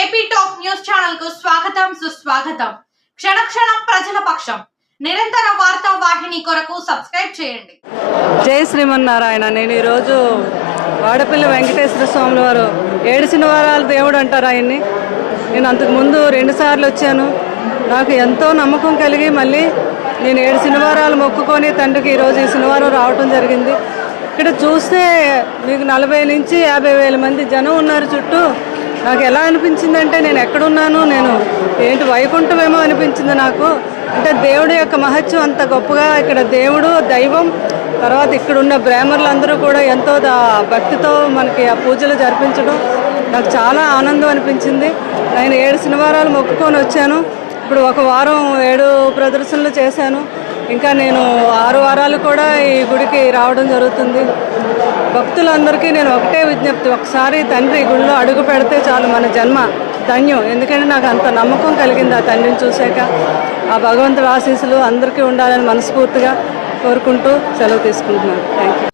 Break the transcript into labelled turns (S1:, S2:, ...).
S1: AP top news ఛానల్కు స్వాగతం సుస్వాగతం. క్షణక్షణం ప్రజల పక్షం. నిరంతర వార్తా వాహిని కొరకు సబ్స్క్రైబ్ చేయండి.
S2: జై శ్రీమన్నారాయణ. నేను ఈరోజు వాడపల్లి వెంకటేశ్వర స్వామి వారు ఏడు శనివారాల దేవుడు అంటారు ఆయన్ని. నేను అంతకు ముందు రెండు సార్లు వచ్చాను. నాకు ఎంతో నమ్మకం కలిగి మళ్ళీ నేను ఏడు శనివారాలు మొక్కుకొని తండ్రికి ఈరోజు ఈ శనివారం రావటం జరిగింది. ఇక్కడ చూస్తే మీకు నలభై నుంచి యాభై వేల మంది జనం ఉన్నారు చుట్టూ. నాకు ఎలా అనిపించిందంటే నేను ఎక్కడున్నాను నేను ఏంటి వైకుంఠమేమో అనిపించింది నాకు. అంటే దేవుడి యొక్క మహత్యం అంత గొప్పగా ఇక్కడ దేవుడు దైవం తర్వాత ఇక్కడ ఉన్న బ్రాహ్మణులందరూ కూడా ఎంతో దా- భక్తితో మనకి ఆ పూజలు జరిపించడం నాకు చాలా ఆనందం అనిపించింది. నేను ఏడు శనివారాలు మొక్కుకొని వచ్చాను. ఇప్పుడు ఒక వారం ఏడు ప్రదర్శనలు చేశాను. ఇంకా నేను ఆరు ఈ గుడికి రావడం జరుగుతుంది. భక్తులందరికీ నేను ఒకటే విజ్ఞప్తి ఒకసారి తండ్రి గుడిలో అడుగు పెడితే చాలు మన జన్మ ధన్యం. ఎందుకంటే నాకు అంత నమ్మకం కలిగింది ఆ తండ్రిని చూశాక. ఆ భగవంతుడి ఆశీస్సులు అందరికీ ఉండాలని మనస్ఫూర్తిగా కోరుకుంటూ సెలవు తీసుకుంటున్నాను. Thank you